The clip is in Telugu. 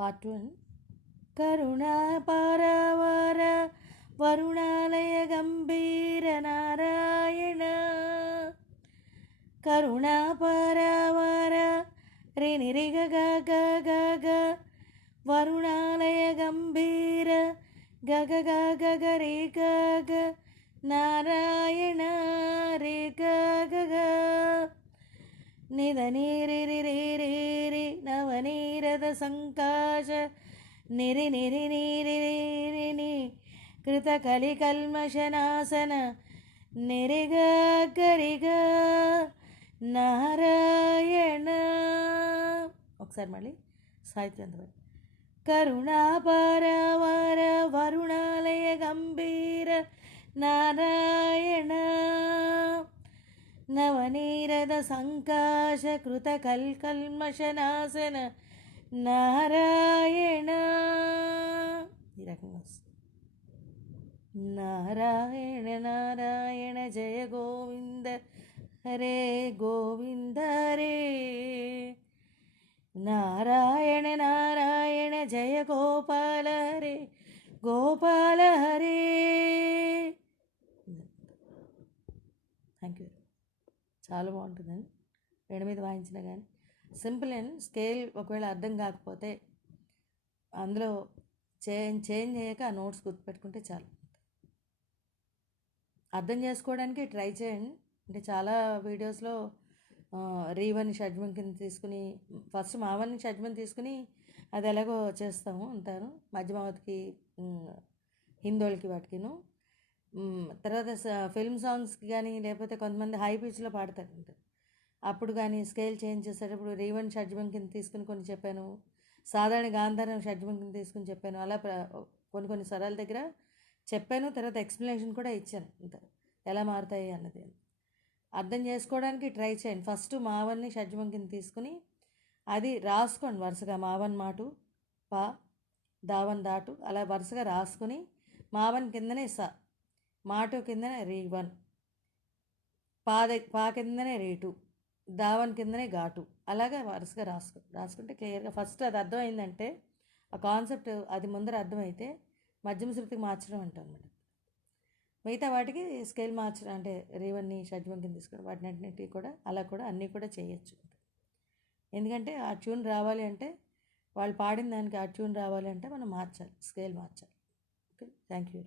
పార్ట్ 1. కరుణాపారవార వరుణాలయ గంభీర నారాయణ. కరుణాపారవార రినిరిగ గ గ వరుణాలయ గంభీర గగ గగ రే గ నారాయణ రే గగ నిద నీరి రి రే రే రే నవనీరద సంకాశ నిరి నిరి నీరి రి ని కృత కలి కల్మషనాశన నిరిగ గరిగ నారాయణ. ఒకసారి మళ్ళీ సాహిత్యం. కరుణాపారవార వరుణాలయ గంభీర నారాయణ నవనీరద సంకాశ కృత కల్మషనాశన నారాయణ. ఈ రకంగా నారాయణ నారాయణ జయ గోవింద హరే గోవింద హరే. నారాయణ నారాయణ జయ గోపాల హరే గోపాల హరే. Thank you. చాలా బాగుంటుందండి వేడి మీద వాయించినా కానీ. సింపుల్ అండ్ స్కేల్ ఒకవేళ అర్థం కాకపోతే అందులో చేంజ్ చేయక ఆ నోట్స్ గుర్తుపెట్టుకుంటే చాలు. అర్థం చేసుకోవడానికి ట్రై చేయండి. అంటే చాలా వీడియోస్లో రీవని షడ్జం కింద తీసుకుని ఫస్ట్ మావని షడ్జం తీసుకుని అది ఎలాగో చేస్తాము అంటారు. మధ్యమావతికి హిందోళ్ళకి వాటికిను. తర్వాత ఫిల్మ్ సాంగ్స్కి కానీ లేకపోతే కొంతమంది హై పిచ్లో పాడతారు అంటారు. అప్పుడు కానీ స్కేల్ చేంజ్ చేసేటప్పుడు రీవన్ షడ్జం కింద తీసుకుని కొన్ని చెప్పాను. సాధారణ గాంధారం షడ్జం కింద తీసుకుని చెప్పాను. అలా కొన్ని స్వరాల దగ్గర చెప్పాను. తర్వాత ఎక్స్ప్లెనేషన్ కూడా ఇచ్చాను అంత ఎలా మారుతాయి అన్నది. అర్థం చేసుకోవడానికి ట్రై చేయండి. ఫస్ట్ మావన్ని షడ్జం కింద తీసుకుని అది రాసుకోండి వరుసగా. మావన్ మాటు పా దావన్ దాటు అలా వరుసగా రాసుకుని మావన్ కిందనే సా, మాటు కిందనే రీవన్, పా కిందనే రేటు, దావన్ కిందనే ఘాటు, అలాగా వరుసగా రాసుకుంటే క్లియర్గా ఫస్ట్ అది అర్థమైందంటే ఆ కాన్సెప్ట్ అది ముందర అర్థమైతే మధ్యమ శృతికి మార్చడం అంటాం అన్నమాట. మిగతా వాటికి స్కేల్ మార్చడం అంటే రీవన్ని షడ్జం కింద తీసుకోవడం వాటిని అన్నింటికి కూడా అలా కూడా అన్నీ కూడా చేయొచ్చు. ఎందుకంటే ఆ ట్యూన్ రావాలి అంటే వాళ్ళు పాడిన దానికి ఆ ట్యూన్ రావాలి అంటే మనం మార్చాలి, స్కేల్ మార్చాలి. Okay, thank you.